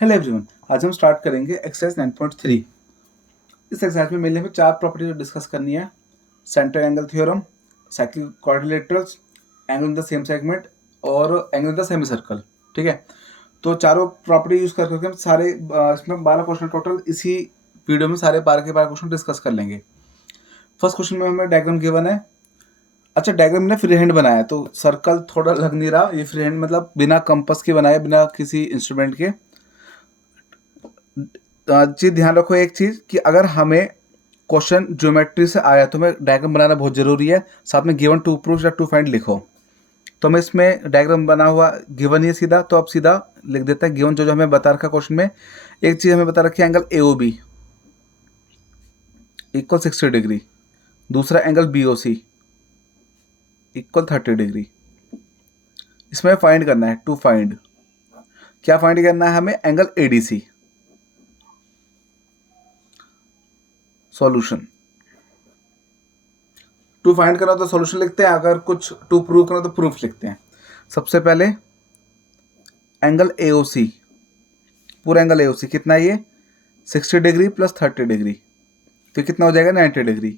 Hello everyone, आज हम start करेंगे एक्सरसाइज 9.3। इस एक्सरसाइज में मेनली हमें चार प्रॉपर्टी डिस्कस करनी है। Centre angle theorem, cyclic quadrilaterals, angle in the same segment और angle in the semicircle. ठीक है, तो चारों प्रॉपर्टी यूज करके हम सारे इसमें 12 क्वेश्चन टोटल इसी वीडियो में सारे 12 के 12 क्वेश्चन डिस्कस कर लेंगे। फर्स्ट क्वेश्चन में हमें डायग्राम गिवन है। अच्छा, डायग्राम ने फ्री हैंड बनाया तो सर्कल थोड़ा लग नहीं रहा। ये फ्री हैंड मतलब बिना कंपास के बनाया, बिना किसी इंस्ट्रूमेंट के। चीज ध्यान रखो एक चीज कि अगर हमें क्वेश्चन ज्योमेट्री से आया तो हमें डायग्राम बनाना बहुत जरूरी है। साथ में गिवन टू प्रूफ या टू फाइंड लिखो। तो हमें इसमें डायग्राम बना हुआ गिवन ही सीधा, तो अब सीधा लिख देता है गिवन जो हमें बता रखा क्वेश्चन में। एक चीज हमें बता रखी है, angle A O B equal 60 degree, दूसरा angle B O C equal 30 degree. इसमें फाइंड करना है, टू फाइंड। क्या फाइंड करना है हमें? Angle A D C. Solution to find करना तो सॉल्यूशन लिखते हैं, अगर कुछ टू प्रूव करना तो प्रूफ लिखते हैं। सबसे पहले एंगल AOC, पूरा एंगल AOC कितना है? ये 60 डिग्री प्लस 30 डिग्री, तो कितना हो जाएगा? 90 डिग्री।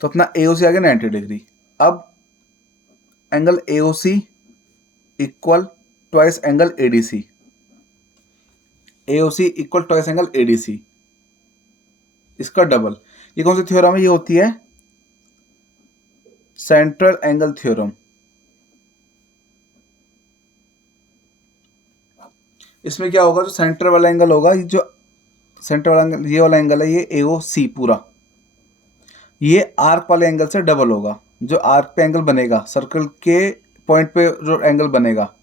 तो अपना AOC आ गया 90 डिग्री। अब angle AOC equal twice angle ADC। AOC equal twice angle ADC, इसका डबल। ये कौन सी थ्योरम है? ये होती है सेंट्रल एंगल थ्योरम। इसमें क्या होगा? जो सेंटर वाला एंगल होगा, ये जो सेंटर वाला एंगल, ये वाला एंगल है, ये AOC पूरा, ये आर्क वाले एंगल से डबल होगा। जो आर्क पे एंगल बनेगा, सर्कल के पॉइंट पे जो एंगल बनेगा,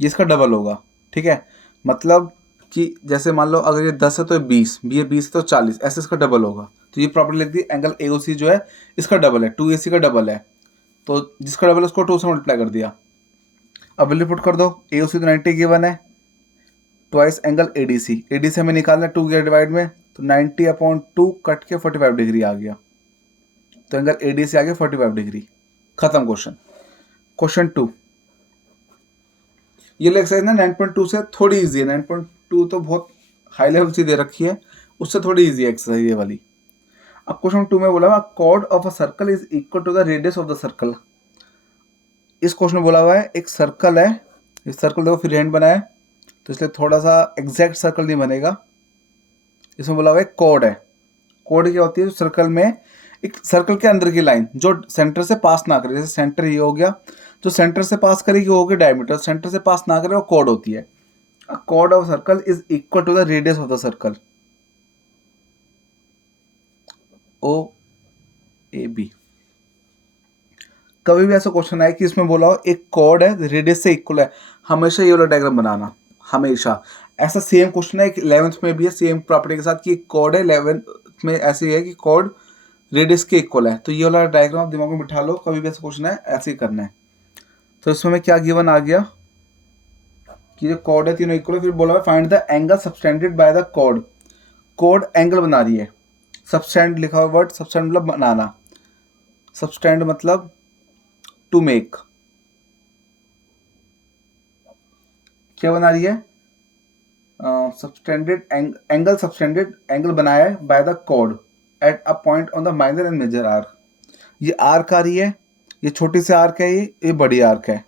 ये इसका डबल होगा। ठीक है, मतलब कि जैसे मान लो अगर ये 10 है तो ये 20, ये 20 है तो 40, ऐसे इसका डबल होगा। तो ये प्रॉपर्टी लिख दी, एंगल AOC जो है इसका डबल है, 2AC का डबल है। तो जिसका डबल है उसको 2 से मल्टीप्लाई कर दिया। अब वैल्यू पुट कर दो। AOC तो 90 गिवन है, ट्वाइस एंगल ADC हमें निकालना है 2 के डिवाइड में, तो 90/2 कट के 45 डिग्री आ गया। तो एंगल ADC आ गया 45 डिग्री। खत्म क्वेश्चन। क्वेश्चन 2, ये एक्सरसाइज ना 9.2 से थोड़ी इजी है। 9.2 तो बहुत हाई लेवल से दे रखी है, उससे थोड़ी इजी है एक्सरसाइज ये वाली। अब क्वेश्चन 2 में बोला हुआ chord of a circle is equal to the radius of the circle. इस क्वेश्चन में बोला हुआ है एक सर्कल है, इस सर्कल देखो फ्री हैंड बना है तो इसलिए थोड़ा सा एग्जैक्ट सर्कल नहीं बनेगा। इसमें बोला हुआ है कॉर्ड है। कॉर्ड क्या होती है? सर्कल में एक सर्कल के अंदर की लाइन जो सेंटर से पास ना करे, जैसे सेंटर ये हो गया, जो सेंटर से पास करेगी वो होगी डायमीटर, सेंटर से पास ना करे वो कॉर्ड होती है। A chord of circle is equal to the radius of the circle OAB। कभी भी ऐसा क्वेश्चन आए कि इसमें बोला हो एक कॉर्ड है रेडियस से इक्वल है, हमेशा ये वाला डायग्राम बनाना, हमेशा। ऐसा सेम क्वेश्चन है 11th में भी है, सेम प्रॉपर्टी के साथ कि कॉर्ड है 11th में ऐसे है कि कॉर्ड रेडियस के इक्वल है। तो ये वाला डायग्राम आप दिमाग में बिठा लो, कभी भी ऐसा क्वेश्चन है ऐसे ही करना है। तो इसमें क्या गिवन आ गया कि जो कॉर्ड है तीनों इक्वल है, फिर बोला find the angle subtended by the chord. Chord angle बना रही है। सबस्टैंड लिखा हुआ वर्ड, सबस्टैंड मतलब बनाना, सबस्टैंड मतलब टू मेक। क्या बना रही है? सबस्टैंडेड एंगल, सबस्टैंडेड एंगल बनाया है by the chord at a point on the minor and major arc. ये आर्क आ रही है, ये छोटी सी आर्क है, ये बड़ी आर्क है।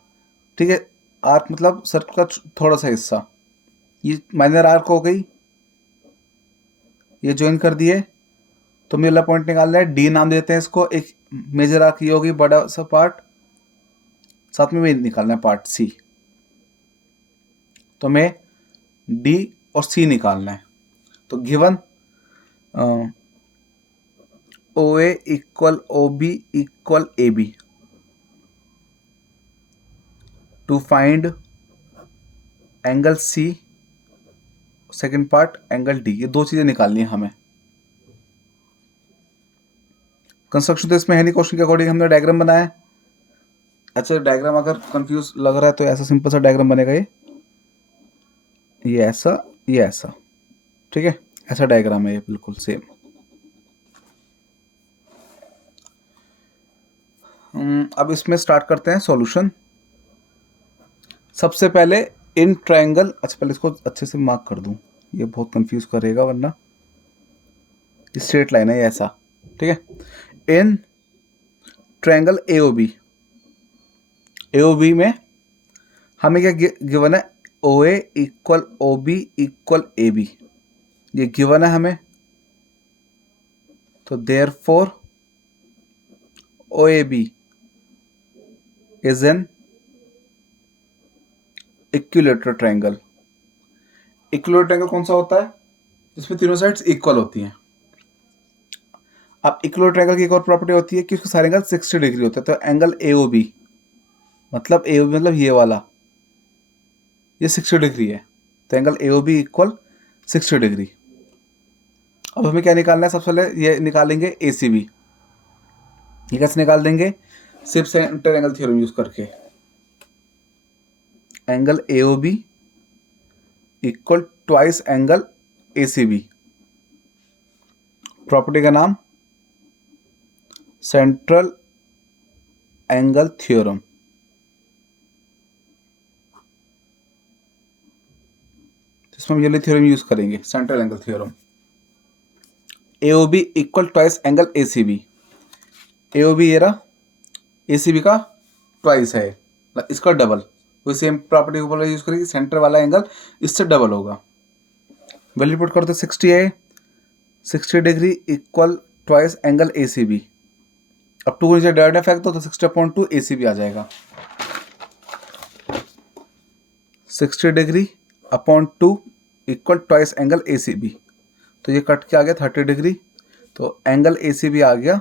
ठीक है, आर्क मतलब सर्कल का थोड़ा सा हिस्सा, ये माइनर आर्क हो गई, ये ज्वाइन कर दिए। तो मेरा पॉइंट निकालना है, डी नाम देते हैं इसको। एक मेजर आर्क ये होगी बड़ा सा पार्ट, साथ में भी निकालना है पार्ट सी। तो मैं डी और सी निकालना है। तो given O A equal O B equal A B. To find angle C, second part angle D, ये दो चीजें निकालनी है हमें। कंस्ट्रक्शन तो इसमें है नहीं, क्वेश्चन के अकॉर्डिंग हमने डायग्राम बनाया है। अच्छा, डायग्राम अगर कंफ्यूज लग रहा है तो ऐसा सिंपल सा डायग्राम बनेगा, ये ऐसा, ये ऐसा। ठीक है, ऐसा डायग्राम है ये, बिल्कुल सेम। अब इसमें स्टार्ट करते हैं सॉल्यूशन। सबसे पहले इन ट्रायंगल, अच्छा पहले इसको अच्छे से मार्क कर दूं, ये बहुत कंफ्यूज करेगा वरना। स्ट्रेट लाइन है ये ऐसा, ठीक है। इन ट्रायंगल एओबी में हमें क्या गिवन है, O A equal O B equal A B, ये गिवन है हमें। तो therefore O A B is an equilateral triangle. Equilateral triangle कौन सा होता है, जिसमें तीनों साइड्स इक्वल होती हैं। अब इक्विलेटरल ट्रायंगल की एक और प्रॉपर्टी होती है कि उसके सारे एंगल 60 डिग्री होते हैं। तो एंगल एओबी मतलब ये वाला, ये 60 डिग्री है। तो एंगल एओबी इक्वल 60 डिग्री। अब हमें क्या निकालना है, सबसे पहले ये निकालेंगे एसीबी। ये कैसे निकाल देंगे, सिर्फ सेंटर एंगल थ्योरम यूज करके। Angle AOB equal twice angle ACB, property का नाम सेंट्रल एंगल थ्योरम। इसमें हम ये थ्योरम यूज करेंगे, central angle theorem. AOB equal twice angle ACB. AOB ये रहा, एसीबी का ट्वाइस है, इसका डबल। वही सेम प्रॉपर्टी ऊपर यूज करेंगे, सेंटर वाला एंगल इससे डबल होगा। वैल्यू पुट करते 60 है, 60 degree equal twice angle ACB. अब 2 नीचे डायरेक्ट इफेक्ट तो 60/2 एसीबी आ जाएगा। 60 degree upon 2 equal twice angle ACB. तो ये कट के आ गया 30 डिग्री, तो एंगल एसीबी आ गया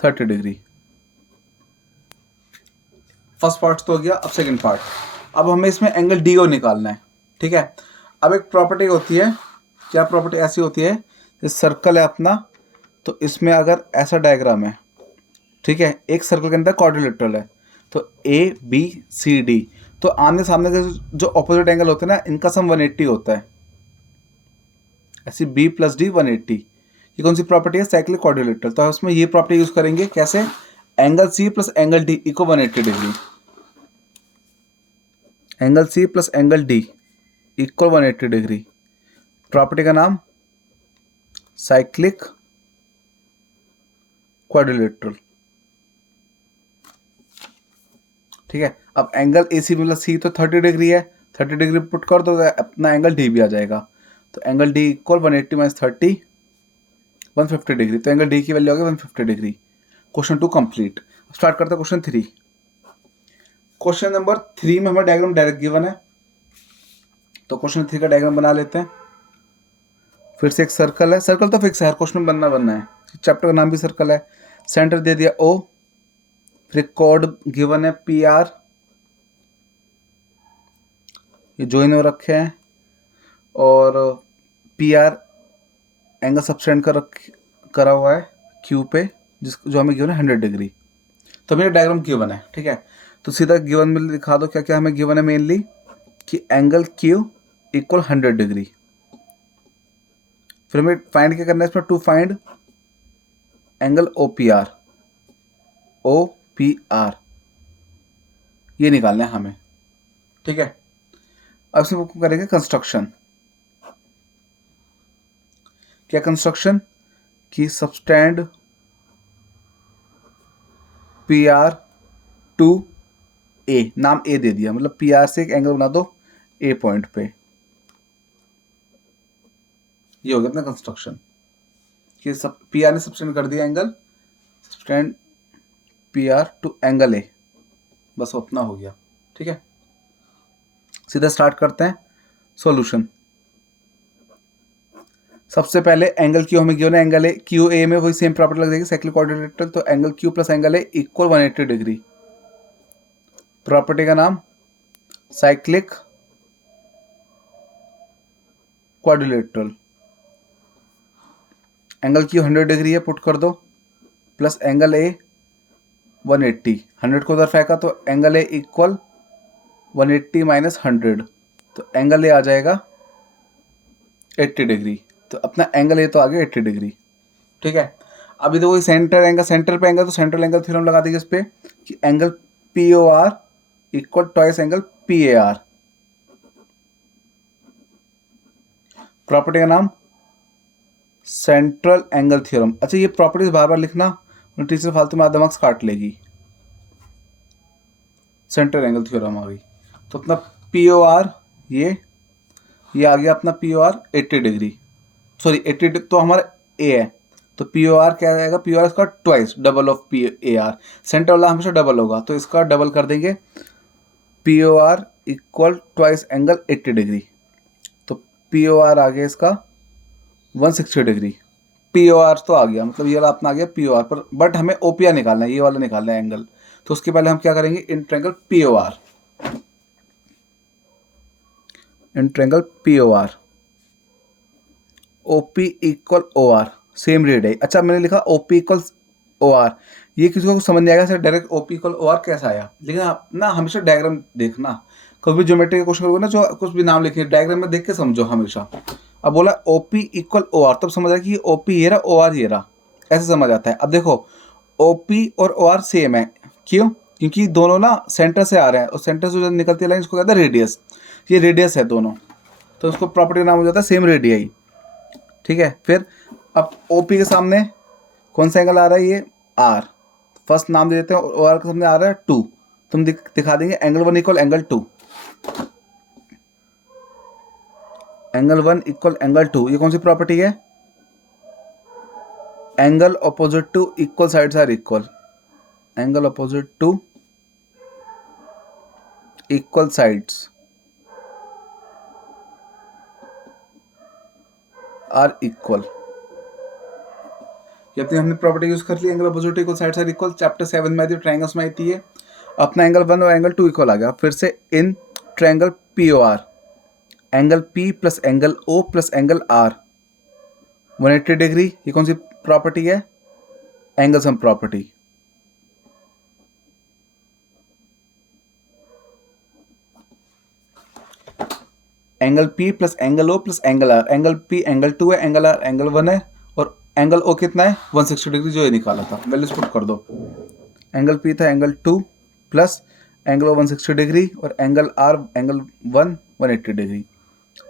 30 डिग्री। फर्स्ट पार्ट तो हो गया। अब सेकंड पार्ट, अब हमें इसमें एंगल डीओ निकालना है, ठीक है। अब एक प्रॉपर्टी होती है, क्या प्रॉपर्टी ऐसी होती है, ये सर्कल है अपना, तो इसमें अगर ऐसा डायग्राम है, ठीक है, एक सर्कल के अंदर क्वाड्रिलेटरल है, तो ए बी सी डी, तो आमने सामने के जो ऑपोजिट एंगल होते हैं ना, इनका सम 180 होता है। ऐसी बी प्लस डी 180, ये कौन सी प्रॉपर्टी है, साइक्लिक क्वाड्रिलेटरल। तो उसमें ये प्रॉपर्टी यूज करेंगे, कैसे, angle C plus angle D equal 180 degree. Angle C plus angle D equal 180 degree, property का नाम साइक्लिक क्वाड्रिलेटरल, ठीक है। अब एंगल ए सी प्लस सी तो 30 डिग्री है, 30 डिग्री पुट कर दो, अपना एंगल डी भी आ जाएगा। तो angle D equal 180 minus 30 150 degree. तो एंगल डी की वैल्यू आ गई 150 डिग्री। Question 2 complete. स्टार्ट करते हैं क्वेश्चन 3। क्वेश्चन नंबर 3 में हमें डायग्राम डायरेक्ट गिवन है, तो क्वेश्चन 3 का डायग्राम बना लेते हैं। फिर से एक सर्कल है, सर्कल तो फिक्स है, हर क्वेश्चन में बनना है। चैप्टर का नाम भी सर्कल है। सेंटर दे दिया ओ, फिर कोड गिवन है पी आर, ये ज्वाइन हो रखे हैं, और पी आर एंगल सबटेंड करा हुआ है क्यू पे, जो हमें गिवन है 100 डिग्री। तो मेरा डायग्राम गिवन है, ठीक है। तो सीधा गिवन में दिखा दो क्या क्या हमें गिवन है, मेनली कि एंगल क्यू इक्वल 100 डिग्री। फिर हमें फाइंड क्या करना है इसमें, to find angle O P R, ये निकालना है हमें, ठीक है। अब इसमें करेंगे कंस्ट्रक्शन। क्या कंस्ट्रक्शन, कि सबस्टैंड पी आर टू ए, नाम ए दे दिया, मतलब पी आर से एक एंगल बना दो ए पॉइंट पे। ये हो गया अपना कंस्ट्रक्शन, कि सब पी आर ने सबस्टैंड कर दिया angle, subtend P R to angle A, बस अपना हो गया, ठीक है। सीधा स्टार्ट करते हैं सॉल्यूशन। सबसे पहले एंगल क्यू हमें गिवन है, एंगल ए क्यू ए में वही सेम प्रॉपर्टी लग जाएगी, साइक्लिक क्वाड्रिलेटरल। तो angle Q plus angle A equal 180 degree, property का नाम cyclic quadrilateral. Angle Q 100 degree है, पुट कर दो, प्लस एंगल ए 180, 100 को उधर फेंका तो एंगल ए इक्वल 180 माइनस 100, तो एंगल ए आ जाएगा 80 डिग्री। तो अपना एंगल ए तो आ गया 80 डिग्री, ठीक है। अभी तो वही सेंटर एंगल, सेंटर पे एंगल, तो सेंट्रल एंगल थ्योरम लगा देंगे इस पे, कि angle P O R equal twice angle P A R. Property का नाम सेंट्रल एंगल थ्योरम। अच्छा, ये प्रॉपर्टीज बार बार लिखना, टीचर फालतू में आधा मार्क्स काट लेगी। सेंट्रल एंगल थ्योरम आ गई, तो अपना पी ओ आर ये आ गया अपना P O R 80 degree, sorry 80 तो हमारा ए है, तो पी ओ आर क्या आएगा, पी ओ आर इसका twice double of P A R, centre वाला हमेशा डबल होगा, तो इसका डबल कर देंगे, P O R equal twice angle 80 degree, तो पी ओ आर आ गया इसका 160 डिग्री। पी ओ आर तो आ गया, मतलब ये वाला अपना आ गया पी ओ आर पर, बट हमें ओ पी आर निकालना है, ये वाला निकालना है एंगल, तो उसके पहले हम क्या करेंगे, in triangle P O R, in triangle P O R, O P equal O R, same रेड है। अच्छा, मैंने लिखा O P equal O R, ये किसी को समझ नहीं आएगा sir direct O P equal O R कैसा आया, लेकिन आप ना हमेशा डायग्राम देखना, कभी भी ज्योमेट्री का क्वेश्चन करोगे ना, जो कुछ भी नाम लिखे डायग्राम में देख के समझो हमेशा। अब बोला O P equal O R, तब समझ आया कि ओ पी ये रहा, ओ आर ये रहा, ऐसे समझ आता है। अब देखो ओ पी और ओ आर सेम है, क्यों, क्योंकि दोनों ना सेंटर से आ रहे हैं, और सेंटर से जो निकलती है लाइन उसको कहते हैं रेडियस, ये रेडियस है दोनों, तो उसको प्रॉपर्टी का नाम हो जाता है सेम रेडियाई। ठीक है, फिर अब ओ पी के सामने कौन सा एंगल आ रहा है, ये आर, फर्स्ट नाम दे देते हैं, और आर के सामने आ रहा है 2, तुम दिखा देंगे angle 1 equal angle 2, angle 1 equal angle 2, ये कौन सी प्रॉपर्टी है, angle opposite to equal sides are equal, angle opposite to equal sides are equal, ये अपनी हमने प्रॉपर्टी यूज कर ली, angle opposite equal sides are equal, chapter 7 में आती ट्रायंगल्स में आती है। अपना एंगल 1 और एंगल 2 इक्वल आ गया, फिर से in triangle P O R, angle P plus angle O plus angle R 180 degree, ये कौन सी प्रॉपर्टी है, angle sum property. Angle P plus angle O plus angle R, angle P angle 2 है, angle R angle 1 है, और angle O कितना है 160 degree, जो ये निकाला था, वैल्यूज पुट कर दो। एंगल पी था angle 2 plus angle O 160 degree, और एंगल आर एंगल 1 180 डिग्री,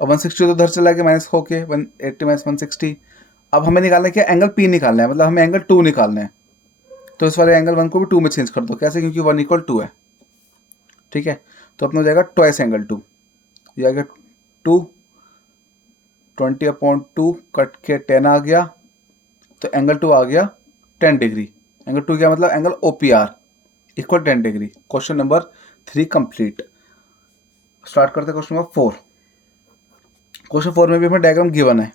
और 160 तो उधर चला गया माइनस होके 180 माइनस 160। अब हमें निकालना क्या, एंगल पी निकालना है, मतलब हमें एंगल 2 निकालना है, तो इस वाले एंगल 1 को भी 2 में चेंज कर दो, कैसे, क्योंकि 1 इक्वल 2 है। ठीक है, तो अपना हो जाएगा ट्वाइस एंगल 2, ये आ गया 2, 20/2 कट के 10 आ गया, तो एंगल 2 आ गया 10 डिग्री, एंगल 2 क्या मतलब angle O P R equal 10 degree. Question number 3 complete. Start करते हैं क्वेश्चन नंबर 4। क्वेश्चन 4 में भी हमें डायग्राम गिवन है,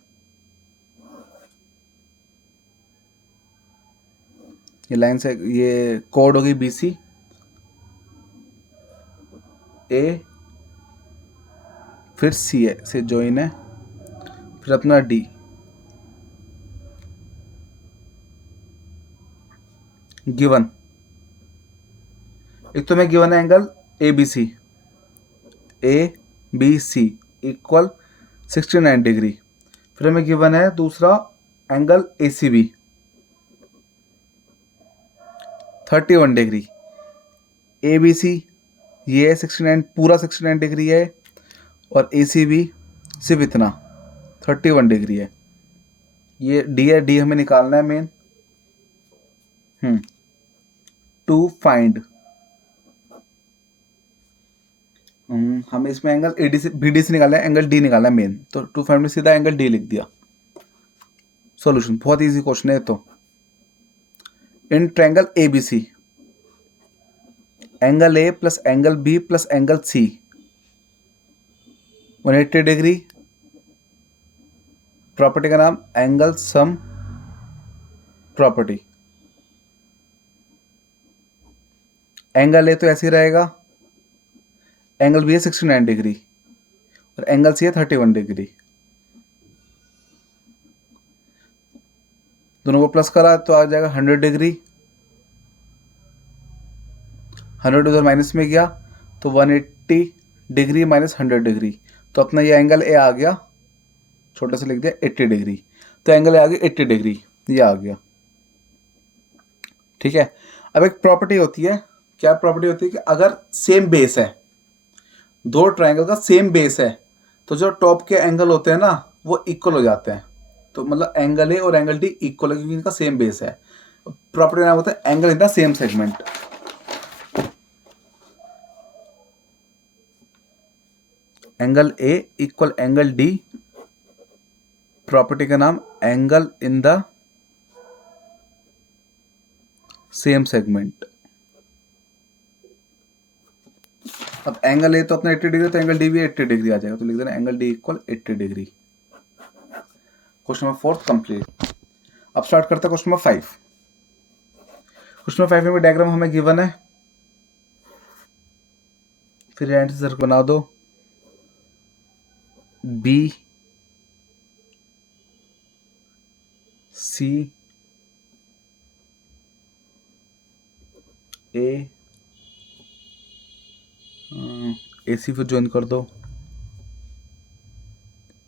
ये लाइन से, ये कोड होगी बी सी, ए फिर सी है से ज्वाइन है, फिर अपना डी, गिवन, एक तो मैं गिवन है angle A B C, A B C equal 69 degree, फिर हमें गिवन है दूसरा angle A C B 31 degree, A B C ये है 69, पूरा 69 डिग्री है, और ए सी बी सिर्फ इतना 31 डिग्री है, ये डी है, डी हमें निकालना है मेन, टू फाइंड, हमें इसमें एंगल ए डी से बी डी से निकालना है, एंगल डी निकालना है मेन, तो टू फाइंड में सीधा एंगल डी लिख दिया। सॉल्यूशन बहुत इजी क्वेश्चन है। तो in triangle A B C, angle A plus angle B plus angle C 180 degree, property का नाम angle sum property. Angle A तो ऐसे ही रहेगा, एंगल बी है 69 डिग्री, और एंगल सी है 31 डिग्री, दोनों को प्लस करा तो आ जाएगा 100 डिग्री, 100 उधर माइनस में गया तो 180 डिग्री माइनस 100 डिग्री, तो अपना ये एंगल ए आ गया, छोटा सा लिख दिया 80 डिग्री, तो एंगल ए आ गया 80 डिग्री, ये आ गया। ठीक है, अब एक प्रॉपर्टी होती है, क्या प्रॉपर्टी होती है कि अगर सेम बेस है, दो ट्रायंगल का सेम बेस है, तो जो टॉप के एंगल होते हैं ना वो इक्वल हो जाते हैं। तो मतलब एंगल ए और एंगल डी इक्वल है क्योंकि इनका सेम बेस है। प्रॉपर्टी नाम होता है angle in the same segment. Angle A equal angle D, property का नाम angle in the same segment. अब एंगल ए तो अपना 80 डिग्री, तो एंगल डी भी 80 डिग्री आ जाएगा, तो लिख देना angle D equal 80 degree. Question number 4 complete. अब स्टार्ट करते हैं क्वेश्चन नंबर 5। क्वेश्चन नंबर 5 में डायग्राम हमें गिवन है, फिर एंड सर्कल बना दो। बी सी ए सी फिर ज्वाइन कर दो,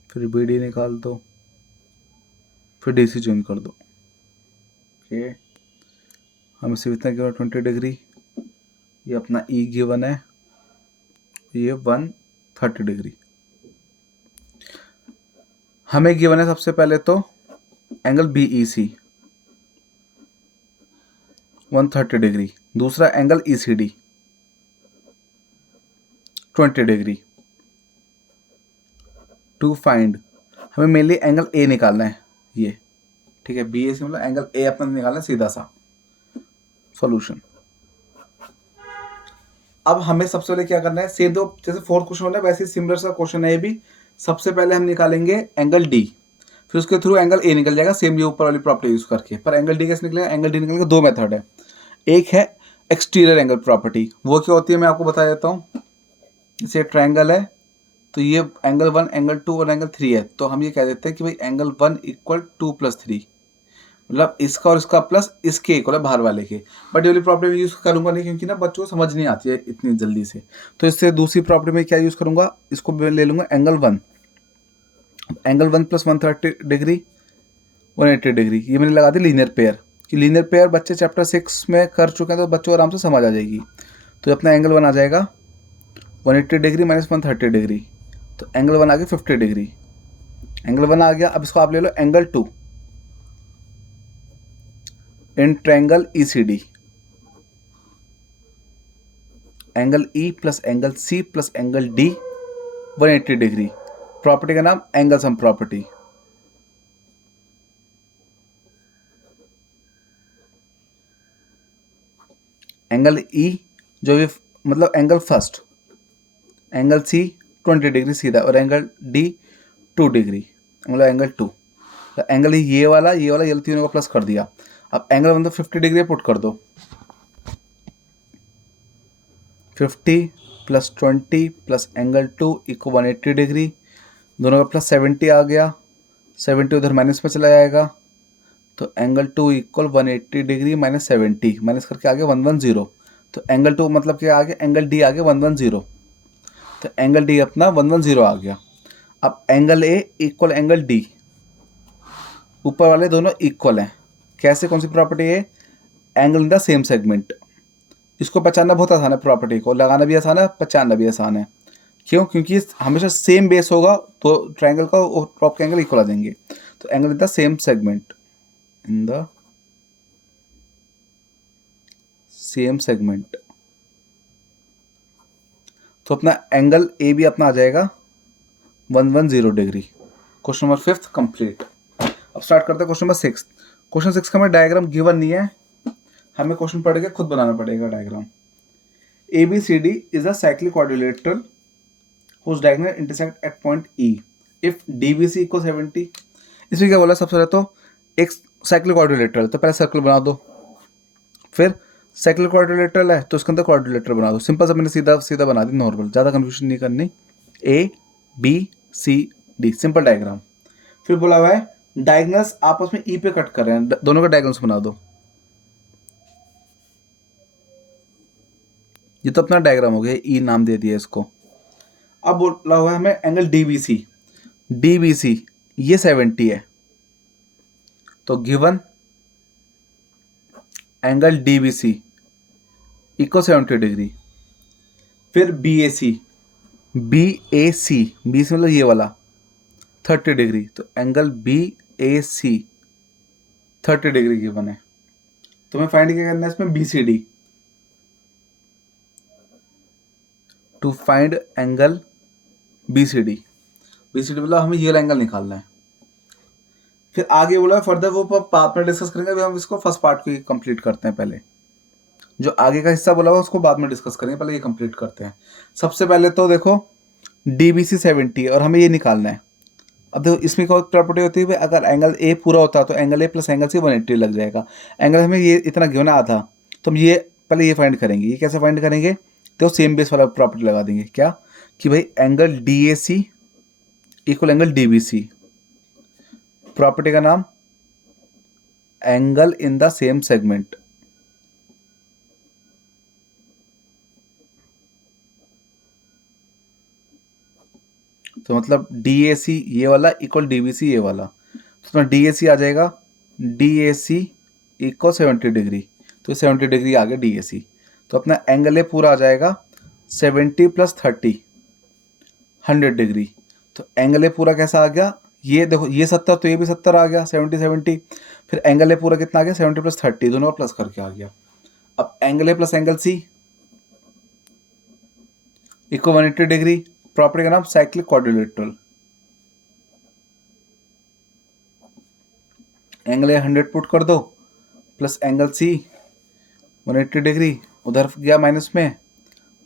फिर बी डी निकाल दो, फिर डी सी ज्वाइन कर दो। ओके, हमें सिर्फ इतना गिवन 20 डिग्री, ये अपना ई गिवन है, ये 130 डिग्री। हमें गिवन है सबसे पहले तो angle B E C 130 degree, दूसरा angle E C D 20 degree. To find, हमें मेनली एंगल ए निकालना है, ये ठीक है, बी ए सी मतलब एंगल ए अपना निकालना है सीधा सा। सॉल्यूशन, अब हमें सबसे पहले क्या करना है, सेम तो जैसे 4th क्वेश्चन होना है वैसे सिमिलर सा क्वेश्चन है ये भी। सबसे पहले हम निकालेंगे एंगल डी, फिर उसके थ्रू एंगल ए निकल जाएगा, सेम ये ऊपर वाली प्रॉपर्टी यूज करके। पर एंगल डी कैसे निकलेगा, एंगल डी निकलने के 2 मेथड है। एक है एक्सटीरियर एंगल प्रॉपर्टी, वो क्या होती है मैं आपको बता देता हूँ। जैसे ट्रायंगल है तो ये एंगल 1, एंगल 2 और एंगल 3 है, तो हम ये कह देते हैं कि भाई एंगल 1 इक्वल 2 + 3, मतलब इसका और इसका प्लस इसके इक्वल है बाहर वाले के। बट ये वाली प्रॉपर्टी यूज करूंगा नहीं क्योंकि ना बच्चों को समझ नहीं आती है इतनी जल्दी से, तो इससे दूसरी प्रॉपर्टी में क्या यूज करूंगा, इसको मैं ले लूंगा एंगल 1। एंगल 1 + 130 डिग्री 180 डिग्री, ये मैंने लगा दी लीनियर पेयर, कि लीनियर पेयर बच्चे चैप्टर 6 में कर चुके हैं तो बच्चों को आराम से समझ आ जाएगी। तो अपना एंगल 1 आ जाएगा 180 डिग्री माइनस 130 डिग्री, तो एंगल 1 आ गया 50 डिग्री। एंगल 1 आ गया, अब इसको आप ले लो angle 2 in triangle E C D, angle E plus angle C plus angle D 180 degree. Property का नाम angle sum property. Angle E जो भी मतलब angle first, angle C 20 degree सीधा और एंगल डी 2 डिग्री, मतलब एंगल 2। तो एंगल ये वाला ये तीनों को प्लस कर दिया। अब एंगल 1 तो 50 डिग्री पुट कर दो, 50 + 20 + एंगल 2 = 180 डिग्री, दोनों का प्लस 70 आ गया, 70 उधर माइनस में चला जाएगा, तो एंगल 2 = 180 डिग्री माइनस 70, माइनस करके आ गया 110। तो एंगल 2 मतलब क्या आ गया, एंगल डी आ गया 110, तो एंगल डी अपना 110 आ गया। अब angle A equal angle D, ऊपर वाले दोनों इक्वल हैं। कैसे, कौन सी प्रॉपर्टी है, angle in the same segment. इसको पहचानना बहुत आसान है, प्रॉपर्टी को लगाना भी आसान है, पहचानना भी आसान है। क्यों, क्योंकि हमेशा सेम बेस होगा तो ट्रायंगल का और टॉप के एंगल इक्वल आ जाएंगे। तो angle in the same segment, in the same segment, तो अपना एंगल ए भी अपना आ जाएगा 110 डिग्री। Question number 5 complete. अब स्टार्ट करते हैं क्वेश्चन नंबर 6। क्वेश्चन 6 का हमें डायग्राम गिवन नहीं है, हमें क्वेश्चन पढ़ के खुद बनाना पड़ेगा diagram. ABCD is a cyclic quadrilateral whose diagonal intersect at point E if DBC = 70। इसमें क्या बोला, सबसे पहले तो एक साइक्लिक क्वाड्रिलेटरल, तो पहले सर्कल बना दो, फिर साइक्लिक क्वाड्रिलेटरल है तो उसके अंदर क्वाड्रिलेटरल बना दो। सिंपल सा मैंने सीधा सीधा बना दी, नॉर्मल, ज़्यादा कंफ्यूजन नहीं करनी। ABCD simple diagram. फिर बोला हुआ है डायगोनल्स आपस में ई पे कट कर रहे हैं, दोनों का डायगोनल्स बना दो। ये तो अपना डायग्राम हो गया, ई नाम दे दिया इसको। अब बोला हुआ है हमें एंगल DBC ये 70 है, तो गिवन एंगल DBC = 70 डिग्री। फिर BAC मतलब ये वाला 30 डिग्री, तो angle B A C 30 degree की बने। तुम्हें फाइंड क्या करना है इसमें, B C D, to find angle B C D. B C D मतलब हमें ये वाला एंगल निकालना है। फिर आगे बोला फर्दर वो पार्ट में डिस्कस करेंगे, अभी हम इसको फर्स्ट पार्ट को कंप्लीट करते हैं। पहले जो आगे का हिस्सा बोला हुआ उसको बाद में डिस्कस करेंगे, पहले ये कंप्लीट करते हैं। सबसे पहले तो देखो डी बी सी 70 और हमें ये निकालना है। अब देखो इसमें क्या प्रॉपर्टी होती है, अगर एंगल ए पूरा होता तो angle A plus angle C 180 लग जाएगा। एंगल हमें ये इतना गिवन आता, तो हम ये पहले ये फाइंड करेंगे। ये कैसे फाइंड करेंगे, तो सेम बेस वाला प्रॉपर्टी लगा देंगे, क्या कि भाई angle D A C equal angle D B C, property का नाम angle in the same segment. तो मतलब डी ए सी ये वाला इक्वल डी बी सी ये वाला, तो डी ए सी आ जाएगा D A C equal 70 degree, तो 70 डिग्री आ गया डी ए सी। तो अपना एंगल ए पूरा आ जाएगा 70 प्लस 30 100 डिग्री। तो एंगल ए पूरा कैसा आ गया, ये देखो ये 70 तो ये भी 70 आ गया, 70 70। फिर एंगल ए पूरा कितना आ गया, 70 प्लस 30 दोनों का प्लस करके आ गया। अब angle A plus angle C equal 180 degree, property का नाम cyclic quadrilateral. Angle A 100 put कर दो प्लस एंगल सी 180 डिग्री, उधर गया माइनस में,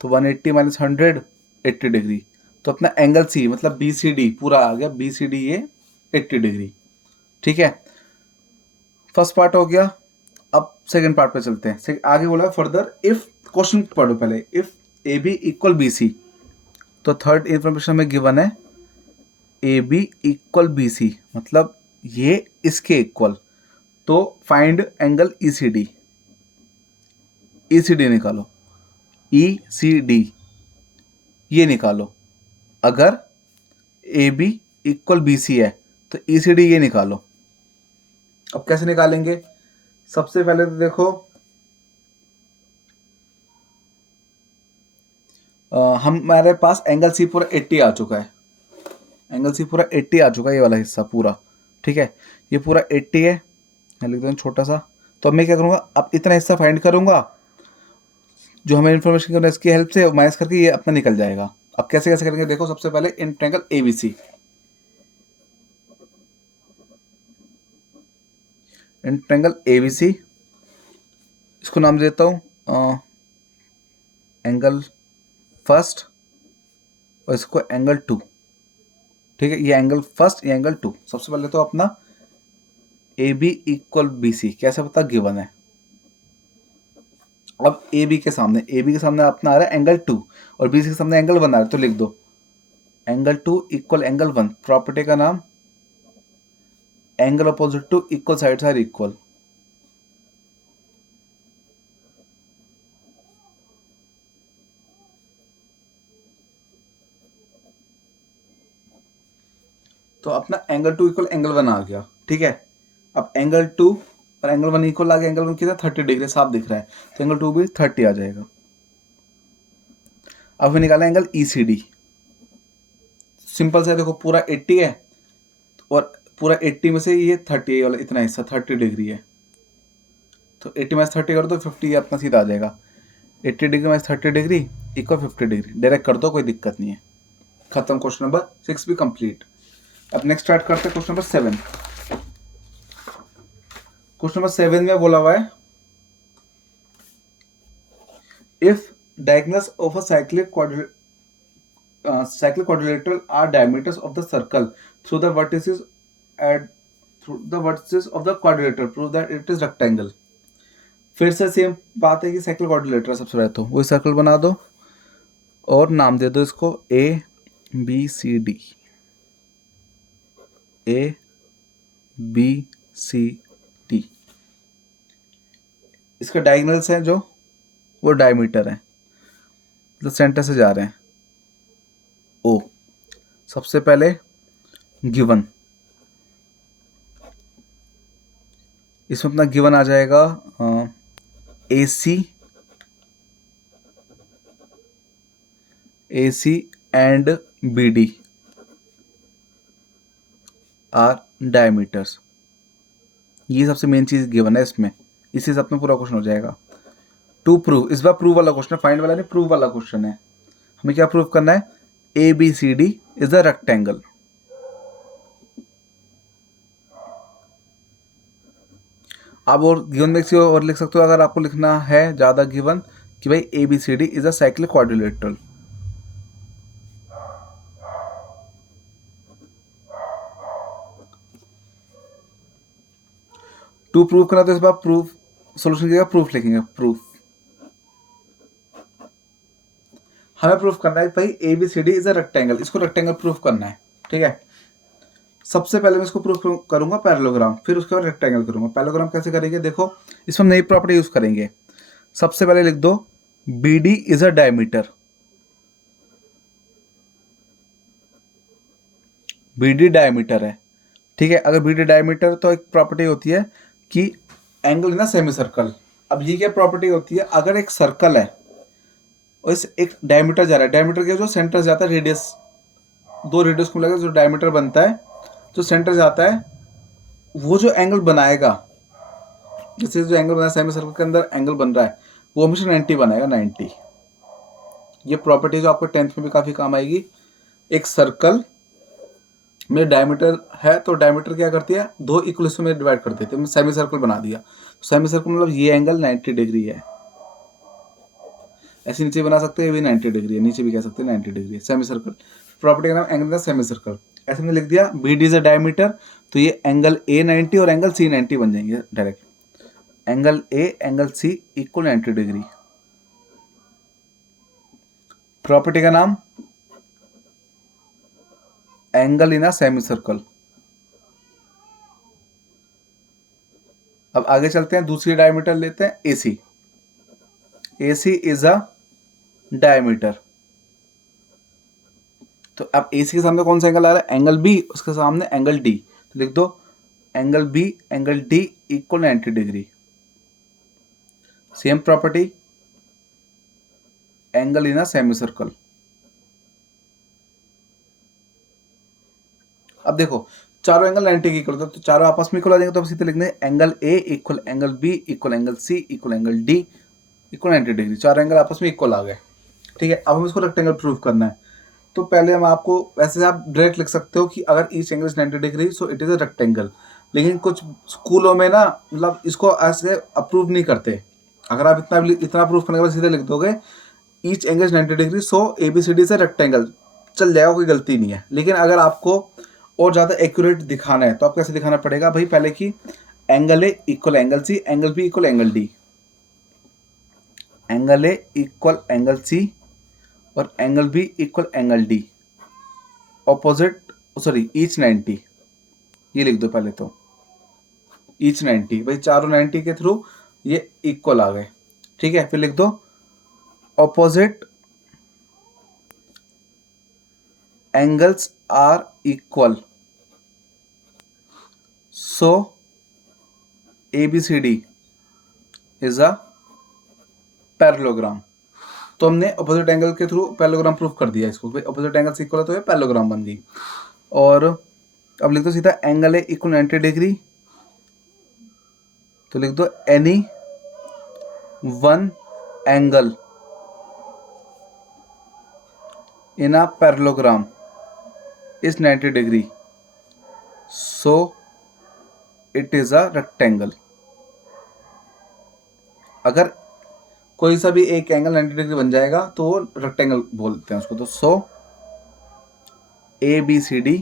तो 180 माइनस 100 80 डिग्री। तो अपना एंगल सी मतलब बी सी डी पूरा आ गया, बी सी डी ये 80 डिग्री। ठीक है, फर्स्ट पार्ट हो गया। अब सेकंड पार्ट पे चलते हैं। आगे बोला फर्दर इफ, क्वेश्चन पढ़ो पहले, if A B equal B C, तो थर्ड इंफॉर्मेशन में गिवन है A B equal B C, मतलब ये इसके इक्वल, तो find angle E C D. E C D निकालो, ई सी डी ये निकालो। अगर A B equal B C है तो ई सी डी ये निकालो। अब कैसे निकालेंगे, सबसे पहले तो देखो हमारे पास एंगल सी पूरा 80 आ चुका है, एंगल सी पूरा 80 आ चुका है, ये वाला हिस्सा पूरा। ठीक है, ये पूरा 80 है, मैं लिख दूँ छोटा सा। तो अब मैं क्या करूँगा, अब इतना हिस्सा फाइंड करूँगा, जो हमें इन्फॉर्मेशन करना है इसकी हेल्प से माइनस करके ये अपना निकल जाएगा। अब कैसे कैसे करेंगे, देखो सबसे पहले in triangle A B C, in triangle A B C, इसको नाम देता हूँ एंगल फर्स्ट और इसको एंगल टू। ठीक है, ये एंगल फर्स्ट, ये एंगल टू। सबसे पहले तो अपना A B equal B C कैसे पता, गिवन है। अब ए बी के सामने अपना आ रहा है एंगल टू और बी सी के सामने एंगल 1 आ रहा है, तो लिख दो एंगल 2 इक्वल एंगल 1, प्रॉपर्टी का नाम angle opposite to equal sides are equal. तो अपना एंगल 2 इक्वल एंगल 1 आ गया। ठीक है, अब एंगल 2 और एंगल 1 इक्वल आ गया। एंगल 1 कितना 30 डिग्री साफ दिख रहा है, तो एंगल 2 भी 30 आ जाएगा। अब हमें निकाला angle E C D, simple सा है, देखो पूरा 80 है और पूरा 80 में से ये 30 है, वाला इतना हिस्सा 30 डिग्री है, तो 80 माइनस 30 कर दो 50, अपना सीधा आ जाएगा। 80 degree minus 30 degree equal 50 degree, direct कर दो, कोई दिक्कत नहीं है। खत्म, क्वेश्चन नंबर 6 भी कंप्लीट। अब नेक्स्ट स्टार्ट करते हैं क्वेश्चन नंबर 7। क्वेश्चन नंबर 7 में बोला हुआ है if diagonals of a cyclic quadrilateral are diameters of the circle through the vertices of the quadrilateral, prove that it is rectangle। फिर से सेम बात है कि साइक्लिक क्वाड्रिलेटरल, सबसे पहले तो वही सर्कल बना दो और नाम दे दो इसको A B C D, A B C D. इसके डायगोनल्स हैं जो वो डायमीटर है, मतलब सेंटर से जा रहे हैं। ओ सबसे पहले गिवन, इसमें अपना गिवन आ जाएगा A C and B D. Are diameters. ये सबसे मेन चीज गिवन है इसमें, इसी से अपना पूरा क्वेश्चन हो जाएगा। टू प्रूव, इस बार प्रूव वाला क्वेश्चन है, फाइंड वाला नहीं, प्रूव वाला क्वेश्चन है। हमें क्या प्रूव करना है, A B C D is a rectangle. आप और गिवन में किसी और लिख सकते हो अगर आपको लिखना है ज्यादा गिवन कि भाई A B C D is a cyclic quadrilateral. To prove करना तो इस बार प्रूफ सोल्यूशन की जगह प्रूफ लिखेंगे, प्रूफ। हमें प्रूफ करना है भाई A B C D is a rectangle, इसको रेक्टेंगल प्रूफ करना है, ठीक है। सबसे पहले मैं इसको प्रूफ करूंगा पैरेललोग्राम, फिर उसके बाद रेक्टेंगल करूंगा। पैरेललोग्राम कैसे करेंगे, देखो इसमें नई प्रॉपर्टी यूज करेंगे। सबसे पहले लिख दो B D is a diameter, B D diameter है, ठीक है। अगर बी डी डायमीटर तो एक प्रॉपर्टी होती है कि angle in a semi circle. अब ये क्या प्रॉपर्टी होती है, अगर एक सर्कल है और इस एक डायमीटर जा रहा है, डायमीटर के जो सेंटर जाता है रेडियस, दो रेडियस को मिलाकर जो डायमीटर बनता है, जो सेंटर जाता है वो जो एंगल बनाएगा, जैसे जो एंगल बना सेमी सर्कल के अंदर एंगल बन रहा है वो हमेशा 90 बनाएगा, 90। ये प्रॉपर्टी जो आपको 10th में भी काफी काम आएगी। एक सर्कल में डायमीटर है तो डायमीटर क्या करती है, दो इक्वल हिस्सों में डिवाइड कर देते हैं, सेमी सर्कल बना दिया। सेमी सर्कल मतलब ये एंगल 90 डिग्री है, ऐसे नीचे बना सकते हैं, ये भी 90 डिग्री है, नीचे भी कह सकते हैं 90 डिग्री है। सेमी सर्कल प्रॉपर्टी का नाम एंगल का सेमी सर्कल। ऐसे मैंने लिख दिया B D is a diameter, तो ये एंगल ए 90 और एंगल सी 90 बन जाएंगे direct. Angle A angle C equal 90 degree. Property का नाम angle in a semi circle. अब आगे चलते हैं, दूसरी डायमीटर लेते हैं AC. AC is a diameter, तो अब एसी के सामने कौन सा एंगल आ रहा है, एंगल बी, उसके सामने एंगल डी, तो लिख दो angle B angle D equal 90 degree. Same property angle in a semi circle. अब देखो चारों एंगल 90 के इक्वल, तो चारों आपस में इक्वल आ जाएंगे, तो अब सीधे लिखने angle A equal angle B equal angle C equal angle D equal 90 degree. चारों एंगल आपस में इक्वल आ गए, ठीक है। अब हम इसको रेक्टेंगल प्रूव करना है, तो पहले हम आपको, वैसे आप डायरेक्ट लिख सकते हो कि अगर each angle is 90 degree so it is a rectangle, लेकिन कुछ स्कूलों में ना मतलब इसको ऐसे अप्रूव नहीं करते। अगर आप इतना प्रूव करने के बाद सीधे लिख दोगे each angle is 90 degree so A B C D is a rectangle, चल जाएगा, कोई गलती नहीं है। लेकिन अगर आपको और ज़्यादा एक्यूरेट दिखाना है तो आप कैसे दिखाना पड़ेगा भाई, पहले कि angle A equal angle C, angle B equal angle D, angle A equal angle C और angle B equal angle D, opposite sorry each 90, ये लिख दो पहले तो ईच 90, भाई चारों 90 के थ्रू ये इक्वल आ गए, ठीक है। फिर लिख दो opposite angles are equal so A B C D is a parallelogram. तो हमने अपोजिट एंगल के थ्रू पैरेललोग्राम प्रूफ कर दिया इसको, अपोजिट एंगल से इक्वल है तो ये पैरेललोग्राम बन गई। और अब लिख दो सीधा एंगल ए इक्वल 90 डिग्री, तो लिख दो any one angle in a parallelogram is 90 degree so it is a rectangle. अगर कोई सा भी एक एंगल 90 डिग्री बन जाएगा तो वो रेक्टेंगल बोलते हैं उसको। तो so A B C D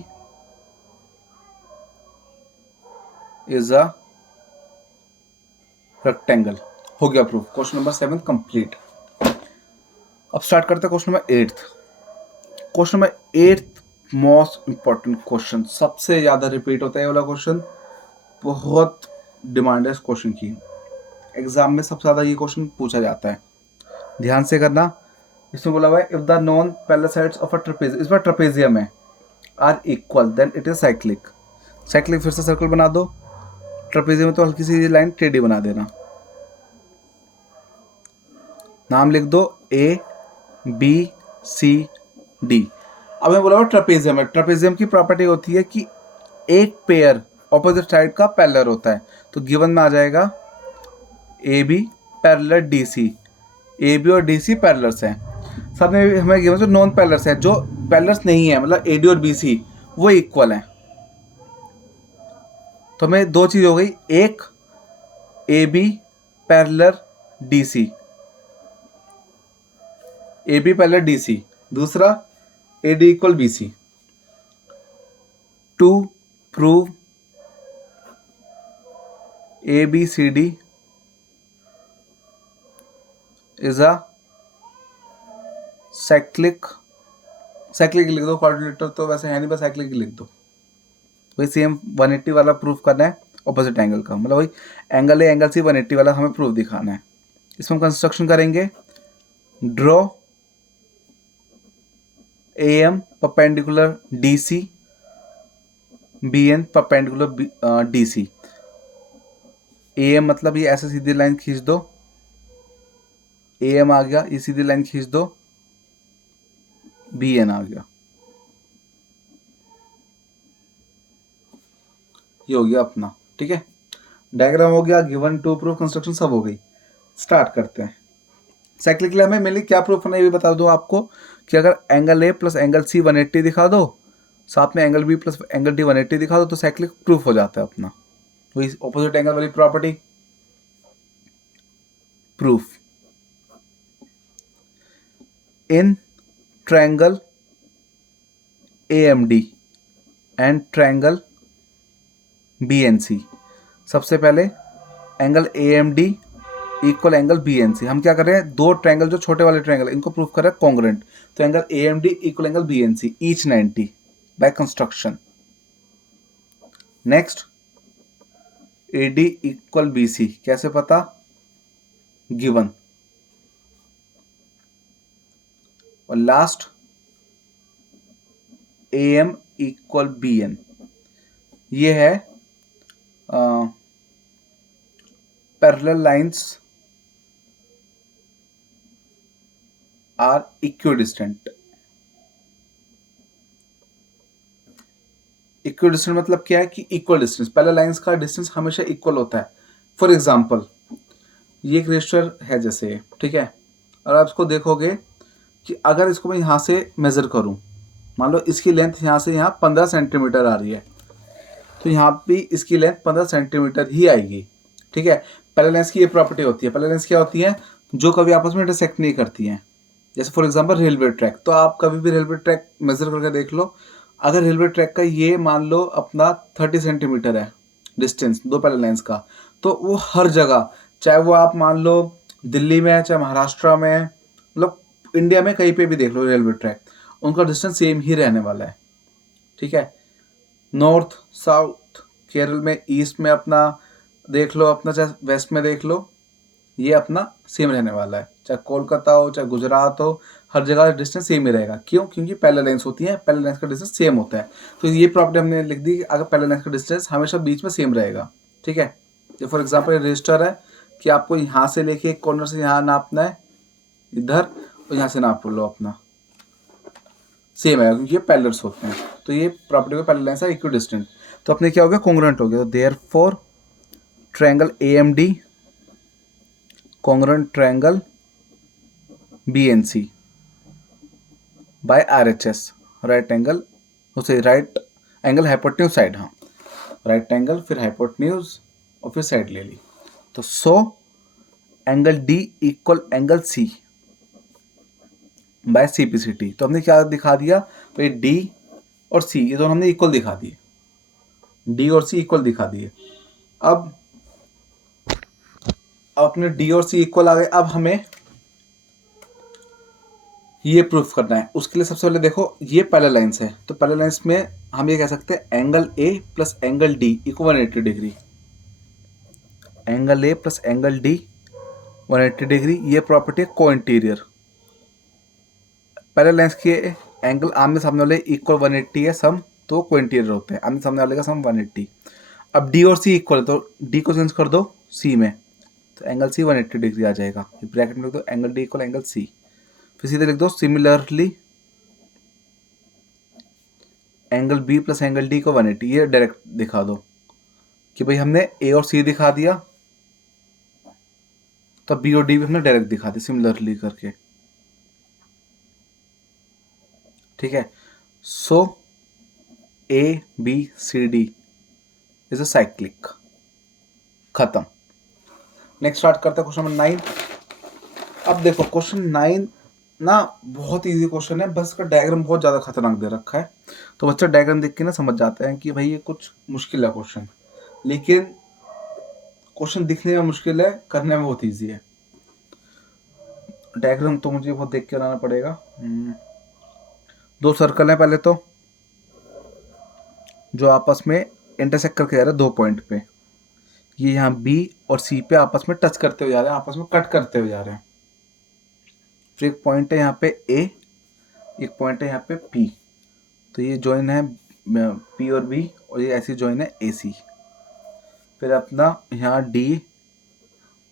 is a rectangle. हो गया प्रूफ। Question number 7 complete. अब स्टार्ट करते हैं question number 8। Question number 8 most important question, सबसे ज्यादा रिपीट होता है ये वाला क्वेश्चन, बहुत डिमांड है इस क्वेश्चन की, एग्जाम में सबसे ज्यादा ये क्वेश्चन पूछा जाता है, ध्यान से करना। इसमें बोला हुआ है if the non parallel sides of a trapeze, इस बार ट्रेपेजियम है, are equal then it is cyclic. Cyclic फिर से सर्कल बना दो, ट्रेपेजियम में तो हल्की सी लाइन टेढ़ी बना देना। नाम लिख दो ए बी सी डी। अब मैं बोला हुआ ट्रेपेजियम है, ट्रेपेजियम की प्रॉपर्टी होती है कि एक पेयर ऑपोजिट साइड का पैरेलल होता है। तो गिवन में आ जाएगा A B parallel D C, A B और डी सी पैरेलल्स हैं। साथ में हमें गिवन जो नॉन पैरेलल्स है, जो पैरेलल्स नहीं है, मतलब ए डी और बी सी वो इक्वल हैं। तो हमें दो चीज़ हो गई, एक A B parallel D C, A B parallel D C, दूसरा A D equal B C. To prove A B C D is a cyclic, cyclic लिख दो, क्वाड्रिलेटरल तो वैसे है नहीं, बस साइक्लिक लिख दो। वही सेम 180 वाला प्रूफ करना है ऑपोजिट एंगल का, मतलब वही एंगल ए एंगल सी 180 वाला हमें प्रूफ दिखाना है। इसमें हम कंस्ट्रक्शन करेंगे, draw A M perpendicular D C, B N perpendicular D C. A M मतलब ये ऐसे सीधी लाइन खींच दो, ए एम आ गया, ये सीधी लाइन खींच दो, बी एन आ गया, ये हो गया अपना। ठीक है, डायग्राम हो गया, गिवन टू प्रूफ, कंस्ट्रक्शन सब हो गई। स्टार्ट करते हैं। साइक्लिकली हमें मेनली क्या प्रूफ करना है ये भी बता दूं आपको, कि अगर angle A plus angle C 180 दिखा दो, साथ में angle B plus angle D 180 दिखा दो, तो साइक्लिक प्रूफ हो जाता है अपना। वही ऑपोजिट एंगल वाली property, proof. In triangle AMD and triangle BNC, सबसे पहले angle AMD equal angle BNC, हम क्या कर रहे हैं, दो ट्रायंगल जो छोटे वाले ट्रायंगल इनको प्रूफ कर रहे हैं कॉन्ग्रुएंट। तो angle AMD equal angle BNC each 90 by construction. Next AD equal BC, कैसे पता, गिवन। और लास्ट AM इक्वल BN, ये है parallel lines are equidistant. Equidistant मतलब क्या है कि इक्वल डिस्टेंस, पैरेलल लाइंस का डिस्टेंस हमेशा इक्वल होता है। फॉर एग्जांपल ये एक रेजिस्टर है जैसे, ठीक है, और आप इसको देखोगे कि अगर इसको मैं यहाँ से मेज़र करूँ, मान लो इसकी लेंथ यहाँ से यहाँ 15 सेंटीमीटर आ रही है, तो यहाँ भी इसकी लेंथ 15 सेंटीमीटर ही आएगी। ठीक है, पैरेलल लाइंस की ये प्रॉपर्टी होती है। पैरेलल लाइंस क्या होती है, जो कभी आपस में इंटरसेक्ट नहीं करती हैं। जैसे फॉर एग्जांपल रेलवे ट्रैक, तो आप कभी भी रेलवे ट्रैक मेज़र करके देख लो, अगर रेलवे ट्रैक का ये मान लो अपना 30 सेंटीमीटर है डिस्टेंस दो पैरेलल लाइंस का, तो वो हर जगह, चाहे वो आप मान लो दिल्ली में है, चाहे महाराष्ट्र में है, मतलब इंडिया में कहीं पे भी देख लो रेलवे ट्रैक, उनका डिस्टेंस सेम ही रहने वाला है। ठीक है, नॉर्थ साउथ, केरल में ईस्ट में अपना देख लो, अपना चाहे वेस्ट में देख लो, ये अपना सेम रहने वाला है। चाहे कोलकाता हो, चाहे गुजरात हो, हर जगह डिस्टेंस सेम ही रहेगा। क्यों? क्योंकि पैरेलल लाइंस होती हैं, पैरेलल लाइंस का डिस्टेंस सेम होता है। तो ये प्रॉपर्टी हमने लिख दी कि अगर पैरेलल लाइंस का डिस्टेंस हमेशा बीच में सेम रहेगा। ठीक है, जो फॉर एग्जाम्पल ये रजिस्टर है कि आपको यहाँ से लेके एक कॉर्नर से यहाँ नापना है इधर, और यहाँ से नाप लो अपना, सेम है क्योंकि ये पैरेलल्स होते हैं। तो ये प्रॉपर्टी को पैरेलल लाइंस है इक्विडिस्टेंट। तो अपने क्या हो गया, कॉन्ग्रुएंट हो गया। तो therefore triangle AMD congruent triangle BNC by RHS, right angle, उसे राइट एंगल हाइपोटेन्यूज साइड, हाँ राइट एंगल फिर हाइपोटेन्यूज और फिर साइड ले ली। तो so angle D equal angle C by CPCT। तो हमने क्या दिखा दिया, तो ये D और C ये दोनों हमने इक्वल दिखा दिए, D और C इक्वल दिखा दिए। अब अपने D और C इक्वल आ गए। अब हमें ये प्रूफ करना है। उसके लिए सबसे पहले देखो ये पैरेलल लाइंस है, तो पैरेलल लाइंस में हम ये कह सकते हैं angle A plus angle D equal 180 degree. Angle A plus angle D 180 degree, ये प्रॉपर्टी है को इंटीरियर। पैरेलल लाइंस के एंगल आमने सामने वाले इक्वल 180 है सम, तो को इंटीरियर होते हैं। आमने सामने वाले का सम 180। अब D और C इक्वल है, तो D को चेंज कर दो C में, तो एंगल C 180 डिग्री आ जाएगा। ब्रैकेट में लिख दो angle D equal angle C, फिर सीधे लिख दो similarly angle B plus angle D को 180, ये डायरेक्ट दिखा दो कि भाई हमने ए और सी दिखा दिया, तो बी और डी भी हमने डायरेक्ट दिखा दी सिमिलरली करके, ठीक है। So A B C D is a cyclic, खत्म। नेक्स्ट स्टार्ट करते हैं क्वेश्चन नंबर 9। अब देखो क्वेश्चन 9 ना बहुत इजी क्वेश्चन है, बस इसका डायग्राम बहुत ज़्यादा खतरनाक दे रखा है, तो बच्चा डायग्राम देख के ना समझ जाते हैं कि भाई ये कुछ मुश्किल है क्वेश्चन, लेकिन क्वेश्चन दिखने में मुश्किल है, करने में बहुत इजी है। डायग्राम तो मुझे बहुत देख के बनाना पड़ेगा। दो सर्कल है पहले तो, जो आपस में इंटरसेक्ट करके जा रहे हैं 2 पॉइंट पे, ये यहाँ बी और सी पे आपस में टच करते हुए जा रहे हैं, आपस में कट करते हुए जा रहे हैं। फिर एक पॉइंट है यहाँ पे ए, एक पॉइंट है यहाँ पे पी, तो ये जॉइन है पी और बी, और ये ऐसी जॉइन है ए सी। फिर अपना यहाँ डी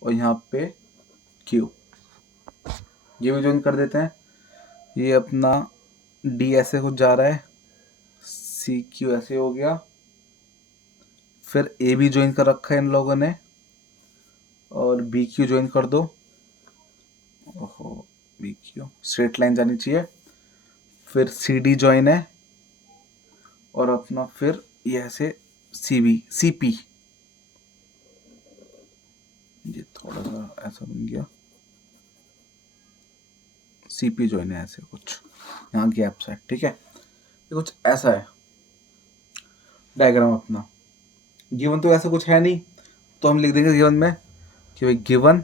और यहाँ पे क्यू, ये भी जॉइन कर देते हैं। ये अपना डी ऐसे कुछ जा रहा है, सी क्यू ऐसे हो गया, फिर ए भी ज्वाइन कर रखा है इन लोगों ने, और बी क्यू ज्वाइन कर दो। ओहो, बी क्यू स्ट्रेट लाइन जानी चाहिए। फिर सी डी ज्वाइन है, और अपना फिर ये ऐसे सी बी सी पी, ये थोड़ा सा ऐसा बन गया, सी पी ज्वाइन है ऐसे कुछ, यहाँ गैप्स है, ठीक है। ये कुछ ऐसा है डायग्राम अपना। गिवन तो ऐसा कुछ है नहीं, तो हम लिख देंगे गिवन में कि भाई given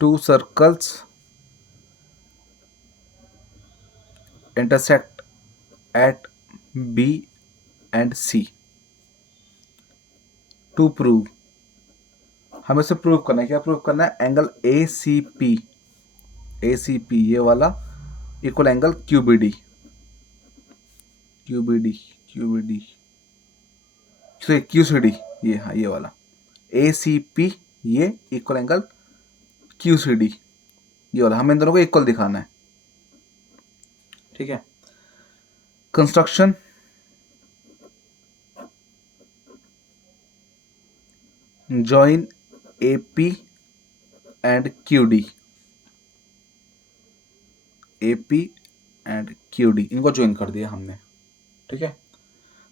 to circles intersect at B and C to prove, हमें से प्रूव करना है, क्या प्रूव करना है, एंगल ए सी पी ये वाला equal angle Q B D Q C D, ये हाँ ये वाला ए सी पी ये equal angle Q C D, ये वाला हमें इन दोनों को इक्वल दिखाना है, ठीक है। Construction, join A P and Q D, A P and Q D इनको ज्वाइन कर दिया हमने, ठीक है।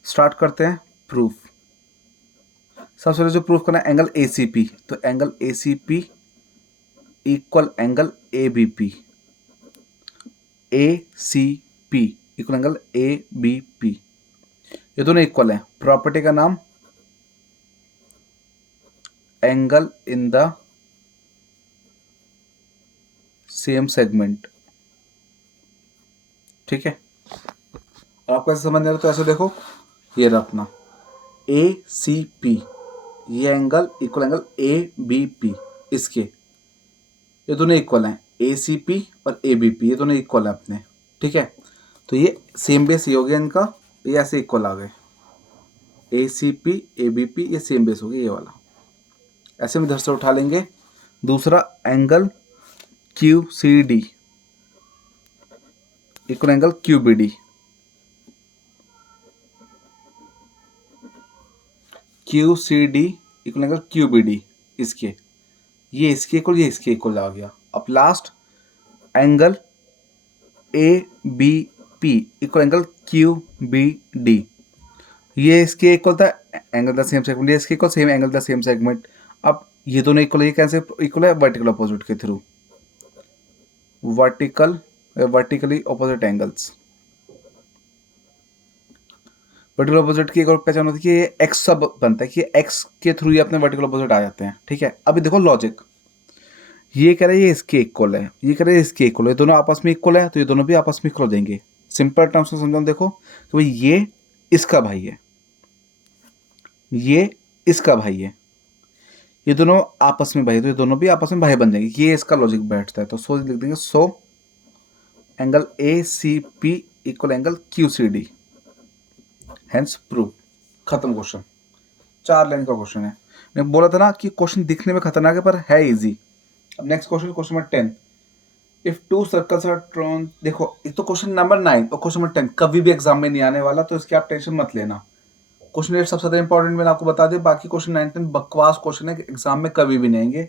स्टार्ट करते हैं प्रूफ। सबसे पहले जो प्रूफ करना है एंगल ए सी पी, तो angle A C P equal angle A B P, A C P equal angle A B P, ये दोनों इक्वल है। प्रॉपर्टी का नाम angle in the same segment, ठीक है। आपको ऐसे समझ नहीं आ रहा तो ऐसे देखो, ये रहा अपना ए सी पी, ये angle equal angle A B P, इसके ये दोनों इक्वल हैं, ए सी पी और ए बी पी ये दोनों इक्वल हैं अपने, ठीक है। तो ये सेम बेस ये हो गया इनका, ये ऐसे इक्वल आ गए, A C P A B P ये सेम बेस हो गया ये वाला, ऐसे में इधर से उठा लेंगे। दूसरा angle Q C D equal angle Q B D, Q C D equal angle Q B D, इसके ये इसके इक्वल ये इसके इक्वल आ गया। अब last angle A B P equal angle Q B D, ये इसके इक्वल था एंगल द सेम सेगमेंट, ये इसके equal same angle the same segment. अब ये दोनों इक्वल, ये कैसे इक्वल है, वर्टिकल अपोजिट के through, vertically opposite angles. Vertical opposite की एक और पहचान होती है कि ये एक्स सब बनता है कि एक्स के थ्रू ये अपने वर्टिकल अपोजिट आ जाते हैं, ठीक है। अभी देखो लॉजिक, ये कह रहे हैं ये इसके इक्वल है, ये कह रहे हैं इसके इक्वल है, दोनों आपस में इक्वल है, तो ये दोनों भी आपस में इक्वल देंगे। सिंपल टर्म्स में समझाऊं, देखो तो भाई ये इसका भाई है, ये इसका भाई है, ये दोनों आपस में भाई है, तो ये दोनों भी आपस में भाई बन जाएंगे, ये इसका लॉजिक बैठता है। तो सो लिख देंगे, so angle A C P equal angle Q C D, hence prove, खत्म क्वेश्चन। 4 लाइन का क्वेश्चन है। मैं बोला था ना कि क्वेश्चन दिखने में खतरनाक है पर है इजी। अब next question, question number 10, if two circles are drawn, देखो एक तो क्वेश्चन नंबर 9 और क्वेश्चन नंबर 10 कभी भी एग्जाम में नहीं आने वाला, तो इसकी आप टेंशन मत लेना। क्वेश्चन 8 सबसे ज्यादा इंपॉर्टेंट मैंने आपको बता दिया, बाकी क्वेश्चन 9 10 बकवास क्वेश्चन है, एग्जाम में कभी भी नहीं आएंगे,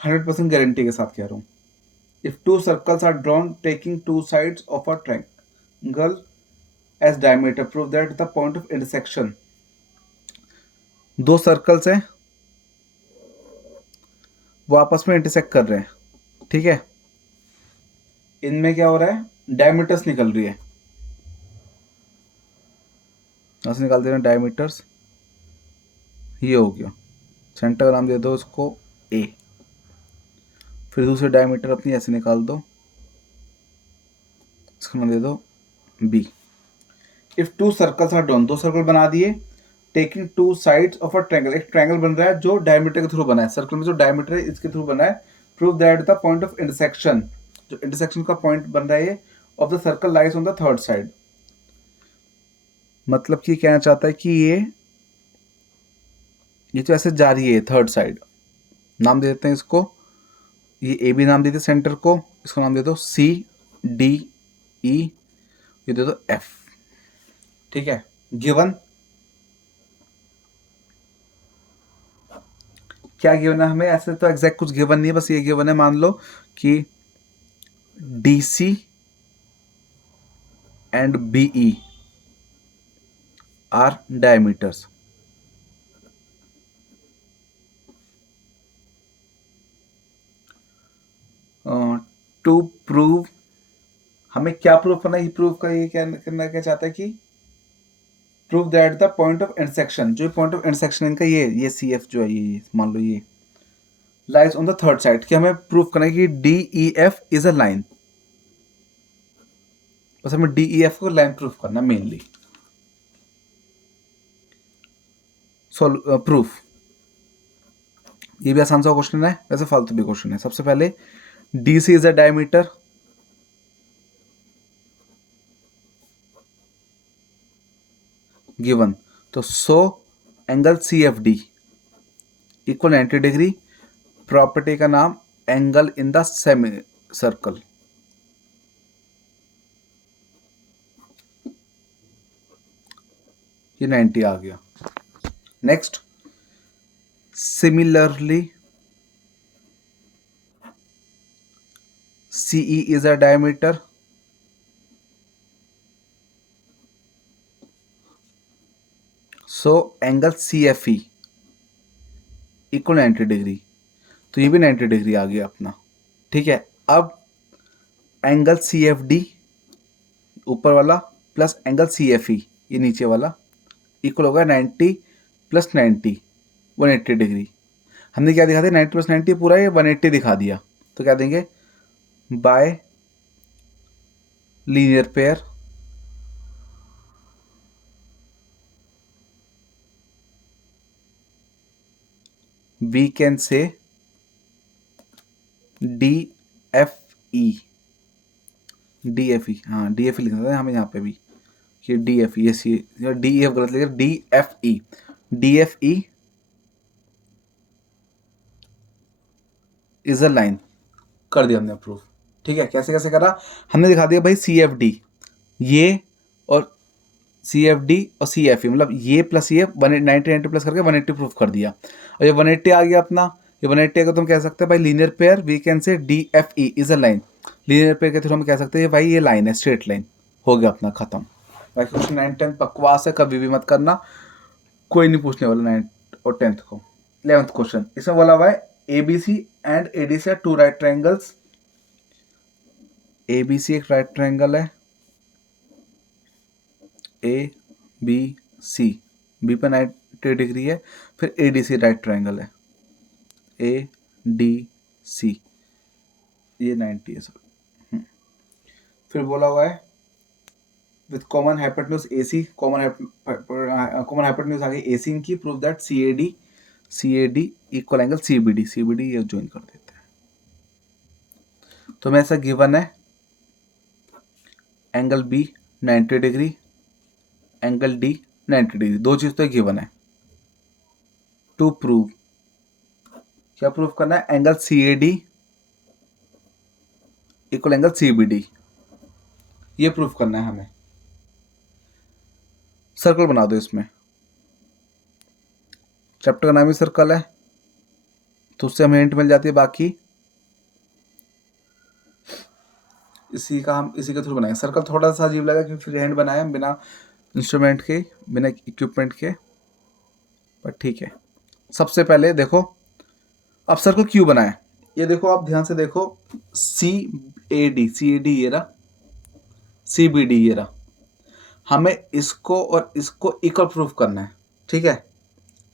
100% गारंटी के साथ कह रहा हूँ। If two circles are drawn taking two sides of a triangle as diameter, prove that the point of intersection. दो सर्कल्स हैं, वो आपस में इंटरसेक्ट कर रहे हैं, ठीक है। इनमें क्या हो रहा है, डायमीटर्स निकल रही है, यहां से निकाल दे रहे हैं डायमीटर्स, ये हो गया। सेंटर का नाम दे दो उसको ए, फिर दूसरे डायमीटर अपनी ऐसे निकाल दो, इसका नाम दे दो B. If two circles are drawn, दो सर्कल बना दिए, taking two sides of a triangle, एक ट्रायंगल बन रहा है जो डायमीटर के थ्रू बना है, सर्कल में जो डायमीटर है इसके थ्रू बना है। Prove that the point of intersection, जो इंटरसेक्शन का पॉइंट बन रहा है of the circle lies on the third side. मतलब कि कहना चाहता है कि ये तो ऐसे जा रही है थर्ड साइड, नाम दे देते हैं इसको, ये ए बी नाम देते सेंटर को, इसको नाम दे दो सी डी ई, ये दे दो एफ, ठीक है। गिवन क्या गिवन है हमें, ऐसे तो एग्जैक्ट कुछ गिवन नहीं है, बस ये गिवन है, मान लो कि D C and B E are diameters. To prove, हमें क्या प्रूव करना है, ये प्रूव का ये क्या करना, क्या चाहता है कि prove that the point of intersection, जो पॉइंट ऑफ इंटरसेक्शन इनका ये सी एफ जो है, ये मान लो ये lies on the third side, कि हमें प्रूव करना है कि D E F is a line, बस हमें डी ई एफ को लाइन प्रूफ करना मेनली। प्रूफ, ये भी आसान सा क्वेश्चन है, वैसे फालतू भी क्वेश्चन है। सबसे पहले D C is a diameter, given, तो so angle C F D equal 90 degree, property का नाम angle in the semicircle, ये 90 आ गया। Next, similarly CE is a diameter, so angle C F E equal 90 degree, तो ये भी 90 degree आ गया अपना, ठीक है। अब एंगल सी एफ डी ऊपर वाला plus angle C F E ये नीचे वाला इक्वल होगा 90 प्लस 90 180 डिग्री। हमने क्या दिखा दिया, 90 प्लस 90 पूरा ये 180 दिखा दिया, तो क्या देंगे, by linear pair we can say D F E, D F E, हाँ डी एफ ई लिखना था हमें यहाँ पे भी, ये डी एफ ई, ये डी एफ गलत लिखा, D F E, D F E is a line, कर दिया हमने प्रूफ, ठीक है। कैसे कैसे करा, हमने दिखा दिया भाई सी एफ डी, ये और सी एफ डी और सी एफ ई, मतलब ये प्लस ये 90 प्लस करके 180 प्रूफ कर दिया। और ये 180 आ गया अपना, ये 180 का तुम कह सकते हैं भाई linear pair we can say D F E is a line, linear pair के थ्रू हम कह सकते हैं भाई ये लाइन है, स्ट्रेट लाइन, हो गया अपना खत्म। भाई क्वेश्चन 9 10 बकवास है, कभी भी मत करना, कोई नहीं पूछने वाला 9 और 10 को। 11th क्वेश्चन, इसमें बोला हुआ है A B C and A D C are two right triangles, A B C एक राइट ट्राइंगल है, ए बी सी, बी पे 90 डिग्री है, फिर A D C right triangle है, ए डी सी ये 90 है सर। फिर बोला हुआ है with common hypotenuse A C, common hypotenuse आ गई ए सी इनकी, prove that C A D equal angle C B D ये ज्वाइन कर देते हैं। तो मैं ऐसा गिवन है angle B 90 degree, angle D 90 degree, दो चीज तो गिवन है। टू प्रूव, क्या प्रूव करना है, angle C A D equal angle CBD, ये प्रूफ करना है हमें। सर्कल बना दो इसमें, चैप्टर का नाम ही सर्कल है तो उससे हमें हिंट मिल जाती है। बाकी इसी के थ्रू बनाएंगे। सर्कल थोड़ा सा अजीब लगा क्योंकि फ्री हैंड बनाया बिना इंस्ट्रूमेंट के, बिना इक्विपमेंट के, पर ठीक है। सबसे पहले देखो, अब सर्कल क्यों बनाए, ये देखो आप ध्यान से देखो, CAD ये रहा, CBD ये रहा, हमें इसको और इसको इक्वल प्रूफ करना है, ठीक है।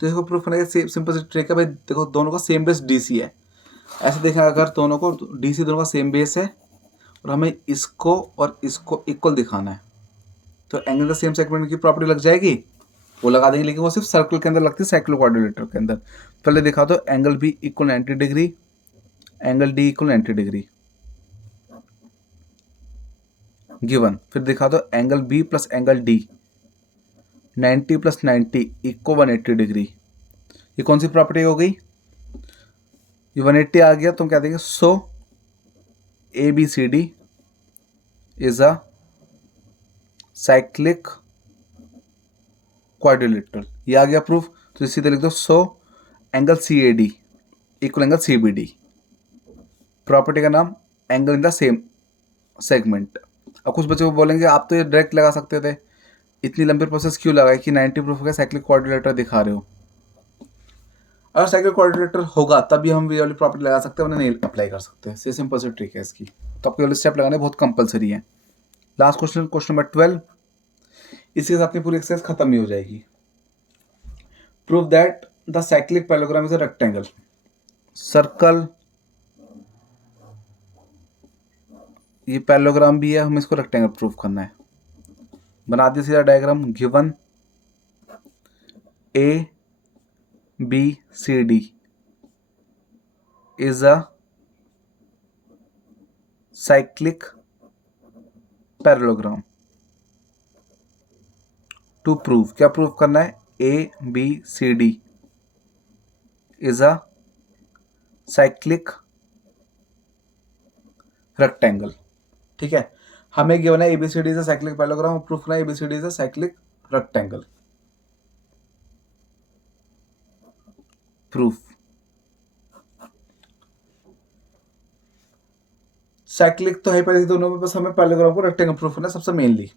तो इसको प्रूफ करने का सिंपल सी ट्रिक है भाई, देखो दोनों का सेम बेस DC है, ऐसे देखा अगर दोनों को DC दोनों का सेम बेस है और हमें इसको और इसको इक्वल दिखाना है, तो एंगल का सेम सेगमेंट की प्रॉपर्टी लग जाएगी, वो लगा देंगे, लेकिन वो सिर्फ सर्कल के अंदर लगती है, साइक्लो क्वाड्रिलेटरल के अंदर। पहले दिखा दो, angle B equal 90 degree, angle D equal 90 degree given. फिर दिखा दो angle B plus angle D 90 plus 90 equal 180 degree. ये कौन सी प्रॉपर्टी हो गई, ये 180 आ गया, तुम क्या देंगे, सो ABCD is a cyclic quadrilateral, ये आ गया प्रूफ। तो सीधे लिख दो, so angle CAD equal angle CBD, property का नाम angle in the same segment. अब कुछ बच्चे को बोलेंगे आप तो ये डायरेक्ट लगा सकते थे, इतनी लंबी प्रोसेस क्यों लगाई कि 90 प्रूफ हो गया, साइक्लिक क्वाड्रिलेटरल दिखा रहे हो। अगर साइक्लिक क्वाड्रिलेटरल होगा तभी हम ये वाली प्रॉपर्टी लगा सकते हैं, वरना नहीं अप्लाई कर सकते। ये सिंपल सी ट्रिक है इसकी, तो आपके वाले स्टेप लगाने बहुत कंपलसरी है। लास्ट क्वेश्चन, क्वेश्चन नंबर 12, इसके साथ अपनी पूरी एक्सरसाइज खत्म ही हो जाएगी। Prove that the cyclic parallelogram is a rectangle. Circle ये पैरेललोग्राम भी है, हमें इसको रेक्टेंगल प्रूफ करना है। बना दिया सीधा diagram, given ABCD is a cyclic parallelogram. To prove, क्या प्रूव करना है, ABCD is a cyclic rectangle, ठीक है। हमें गिवन है ABCD is a cyclic parallelogram, proof करना है ABCD is a cyclic rectangle. Proof, cyclic तो है पहले दोनों में, बस हमें पैरेललोग्राम को रेक्टेंगल प्रूफ करना है सबसे मेनली।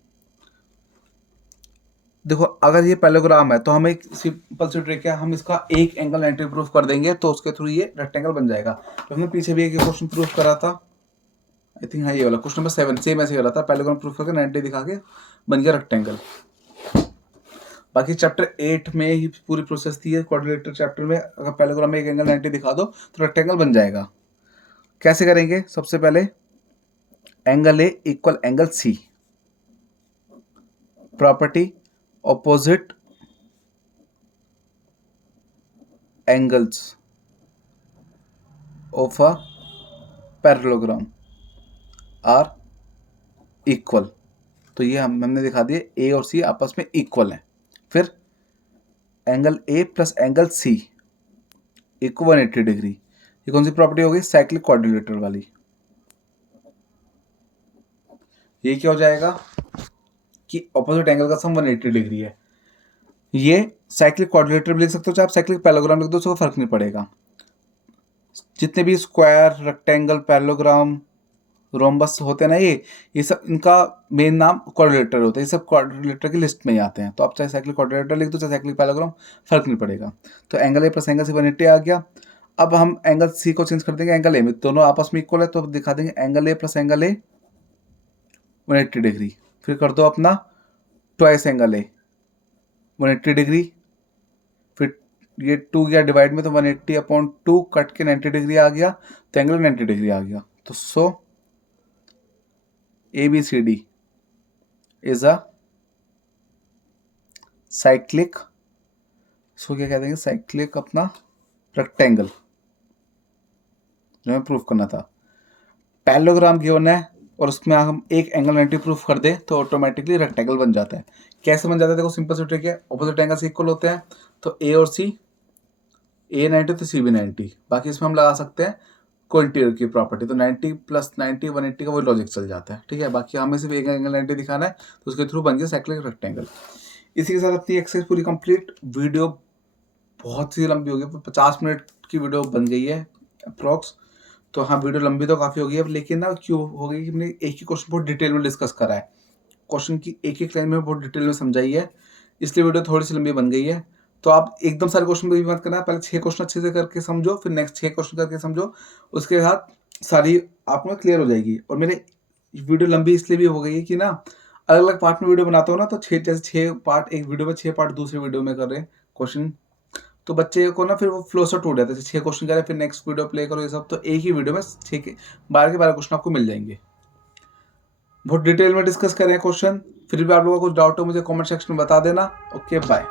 देखो अगर ये पैरेललोग्राम है तो हमें एक सिंपल सी ट्रिक है, हम इसका एक एंगल 90 प्रूफ कर देंगे तो उसके थ्रू ये रेक्टेंगल बन जाएगा। तो हमने पीछे भी एक क्वेश्चन प्रूफ करा था, आई थिंक है ये वाला क्वेश्चन नंबर 7, सेम ऐसे वाला था, पैरेललोग्राम प्रूफ करके 90 दिखा के बन गया रेक्टेंगल। बाकी चैप्टर 8 में ही पूरी प्रोसेस थी, क्वाड्रिलेटरल चैप्टर में अगर पैरेललोग्राम में एक एंगल 90 दिखा दो तो रेक्टेंगल बन जाएगा। कैसे करेंगे, सबसे पहले angle A equal angle C, property opposite angles of a parallelogram are equal. तो ये हमने दिखा दिया, A और C आपस में इक्वल हैं। फिर angle A plus angle C equal 180 degree, ये कौन सी प्रॉपर्टी हो गई, साइक्लिक क्वाड्रिलेटरल वाली। ये क्या हो जाएगा कि ऑपोजिट एंगल का सम 180 डिग्री है। ये साइक्लिक क्वाड्रिलेटरल भी लिख सकते हो, चाहे आप साइक्लिक पैरेललोग्राम लिख दो, उसको फर्क नहीं पड़ेगा। जितने भी स्क्वायर, रेक्टेंगल, पैरेललोग्राम, रोम्बस होते हैं ना, ये सब इनका मेन नाम क्वाड्रिलेटरल होता है, ये सब क्वाड्रिलेटरल की लिस्ट में ही आते हैं। तो आप चाहे साइक्लिक क्वाड्रिलेटरल लिख दो चाहे साइक्लिक पैरेललोग्राम, फर्क नहीं पड़ेगा। तो angle A plus angle C 180 आ गया। अब हम एंगल C को चेंज कर देंगे एंगल A में, दोनों आपस में इक्वल है तो दिखा देंगे angle A plus angle A 180 degree. फिर कर दो अपना ट्वाइस एंगल A 180 डिग्री, फिर ये 2 गया डिवाइड में तो 180/2 कट के 90 डिग्री आ गया, तो एंगल 90 डिग्री आ गया। तो सो ABCD इज अ साइक्लिक, इसको क्या कह देंगे, साइक्लिक अपना रेक्टेंगल, जो हमें प्रूफ करना था। पैरेललोग्राम गिवन है और उसमें हम एक एंगल 90 प्रूफ कर दे तो ऑटोमेटिकली रेक्टेंगल बन जाता है। कैसे बन जाता है, देखो सिंपल सी ट्रिक है, ऑपोजिट एंगल से इक्वल होते हैं तो A और C, A 90 तो C भी 90। बाकी इसमें हम लगा सकते हैं कोइंटीरियर की प्रॉपर्टी, तो 90 प्लस 90 180 का वही लॉजिक चल जाता है, ठीक है। बाकी हमें सिर्फ एक एंगल 90 दिखाना है, तो उसके थ्रू बन गया साइक्लिक रेक्टेंगल। इसी के साथ अपनी एक्सरसाइज पूरी कंप्लीट। वीडियो बहुत सी लंबी हो गई, 50 मिनट की वीडियो बन गई है अप्रॉक्स। तो हाँ, वीडियो लंबी तो काफ़ी हो गई है, लेकिन ना क्यों हो गई कि हमने एक ही क्वेश्चन बहुत डिटेल में डिस्कस करा है, क्वेश्चन की एक एक लाइन में बहुत डिटेल में समझाई है, इसलिए वीडियो थोड़ी सी लंबी बन गई है। तो आप एकदम सारे क्वेश्चन को भी मत करना, पहले 6 क्वेश्चन अच्छे से करके समझो, फिर नेक्स्ट 6 क्वेश्चन करके समझो, उसके साथ सारी आपको क्लियर हो जाएगी। और मेरे वीडियो लंबी इसलिए भी हो गई है कि ना अलग अलग पार्ट में वीडियो बनाता हूँ ना, तो जैसे 6 पार्ट एक वीडियो में, 6 पार्ट दूसरी वीडियो में कर रहे हैं क्वेश्चन, तो बच्चे को ना फिर वो फ्लो से टूट जाता है। 6 क्वेश्चन करें, फिर नेक्स्ट वीडियो प्ले करो, ये सब तो एक ही वीडियो में 6 के 12 के 12 क्वेश्चन आपको मिल जाएंगे। बहुत डिटेल में डिस्कस करें क्वेश्चन। फिर भी आप लोगों को कुछ डाउट हो मुझे कमेंट सेक्शन में बता देना। Okay bye.